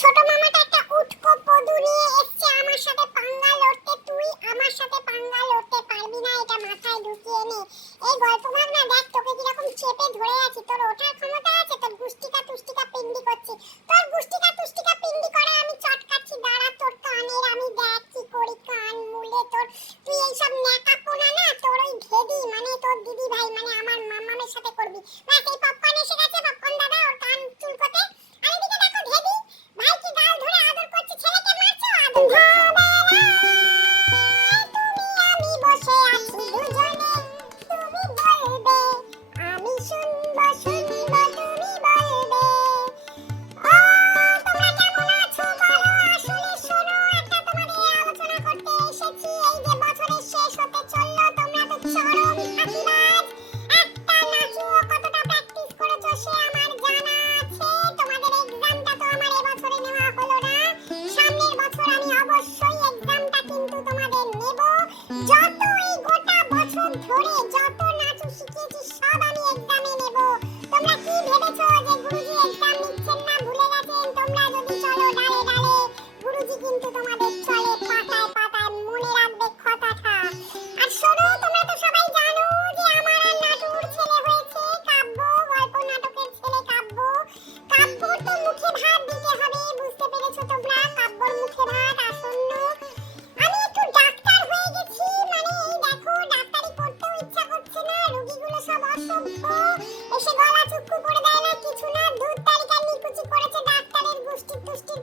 ছোট মামাটা একটা উটকো পদু নিয়ে এসেছে আমার সাথে পাঙ্গা লড়তে। তুই আমার সাথে পাঙ্গা লড়তে পারবি না, এটা মাথায় ঢুকিয়ে নে। এই গল্প ভাগ না, দেখ তোকে কিরকম চেপে ধরে আছি। তোর ওঠার ক্ষমতা আছে? তোর গুষ্টিকা তুষ্টিকা পিন্ডি করছি। তোর গুষ্টিকা তুষ্টিকা পিন্ডি করে আমি চটকাচ্ছি। দাঁড়া, তোর কানের আমি দেখ কি করি, কান মুলে তোর। তুই এইসব ন্যাকা পোনা না, তোর ওই ভেদি মানে তোর দিদি ভাই মানে আমার মামামের সাথে করবি। ব্যাস, এই পপকর্ন এসে গেছে, পপকর্ন দাদা ওর কান চুলকোতে। আর এদিকে দেখো ভেদি ভাই কি গাল ধরে আদর করছে, ছেলেকে মারছো আদর করছে। তুমি আমি বসে আছি দুজনে, তুমি বলবে আমি শুনবো শুনবো, তুমি বলবে। ও তোমরা কেমন আছো বলো, আসলে শোনো একটা তোমাদের আলোচনা করতে এসেছি। এই যে বছরের শেষ হতে চললো, তোমরা তো চরম ফাঁকিবাজ। একটা নাচুও কতটা প্র্যাকটিস করেছো সে আমার জানা আছে। তোমাদের এক্সামটা তো আমার এবছরে নেওয়া হলো না, সামনের বছর আমি অবশ্যই এক্সামটা কিন্তু তোমাদের নেব। যত এই গোটা বছর ধরে যত নাচু শিখিয়েছি সব আমি এক্সামে নেব। তোমরা কি ভেবেছো যে গুরুজি এক্সাম নিচ্ছেন না, ভুলে গেছেন? তোমরা যদি চলো ডালে ডালে, গুরুজি কিন্তু তোমাদের চলে পাতায় পাতায়, মনে রাখবে কথাটা। আর শোনো, তোমরা তো সবাই জানো যে আমার আর নাটুর ছেলে হয়েছে কাব্য, গল্প নাটকের ছেলে কাব্য। কাব্যর তো মুখে ভাত দিতে হবে, বুঝতে পেরেছো তোমরা? কাব্যর মুখে ভাত আসন্ন। আমি একটু ডাক্তার হয়ে গেছি, মানে এই দেখো ডাক্তারি করতেও ইচ্ছা করছে না, রোগীগুলো সব অসভ্য, এসে গলা চুক্কু করে দেয় না, কিছু না, দুধ তালিকা নিকুচি করেছে ডাক্তারের গোষ্ঠীর তুষ্টির